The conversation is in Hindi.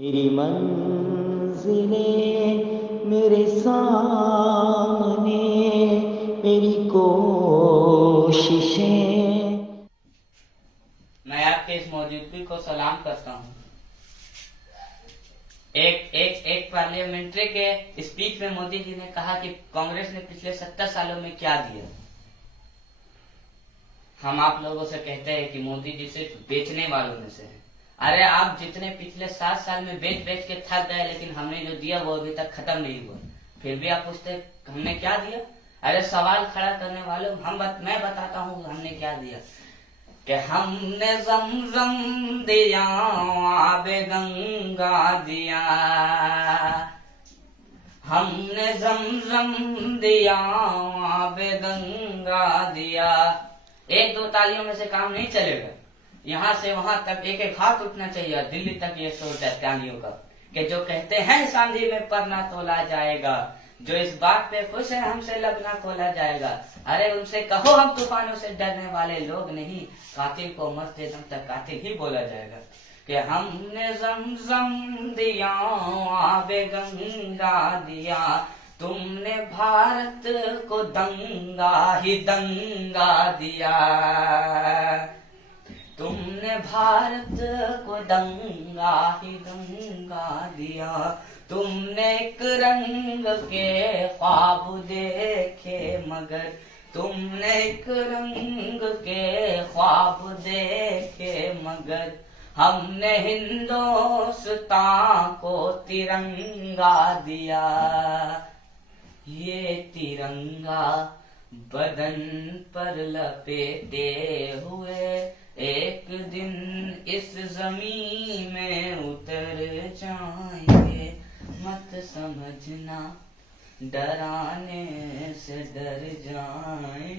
मेरी मंजिलें मेरे सामने, मेरी कोशिशें। मैं आपके इस मौजूदगी को सलाम करता हूँ। एक पार्लियामेंट्री के स्पीच में मोदी जी ने कहा कि कांग्रेस ने पिछले 70 सालों में क्या दिया। हम आप लोगों से कहते हैं कि मोदी जी सिर्फ बेचने वालों में से हैं। अरे आप जितने पिछले 7 साल में बेच बेच के थक गए, लेकिन हमने जो दिया वो अभी तक खत्म नहीं हुआ, फिर भी आप पूछते हमने क्या दिया। अरे सवाल खड़ा करने वालों मैं बताता हूँ हमने क्या दिया। कि हमने ज़मज़म दिया, आबे गंगा दिया, हमने ज़मज़म दिया, आबे गंगा दिया। एक दो तालियों में से काम नहीं चलेगा। यहाँ से वहां तक एक एक हाथ उठना चाहिए। दिल्ली तक ये सोच है त्यानियों का कि जो कहते हैं सांधी में परना तोला जाएगा, जो इस बात पे खुश है हमसे लगना खोला जाएगा। अरे उनसे कहो हम तूफानों से डरने वाले लोग नहीं, कातिल को मरते दम तक कातिल ही बोला जाएगा। कि हमने ज़मज़म दिया, आबे गंगा दिया, तुमने भारत को दंगा ही दंगा दिया, तुमने भारत को दंगा ही दंगा दिया, तुमने एक रंग के ख्वाब देखे मगर, तुमने एक रंग के ख्वाब देखे मगर, हमने हिंदुस्तान को तिरंगा दिया। ये तिरंगा बदन पर लपेटे हुए एक दिन इस जमीन में उतर जाएंगे। मत समझना डराने से डर जाएंगे।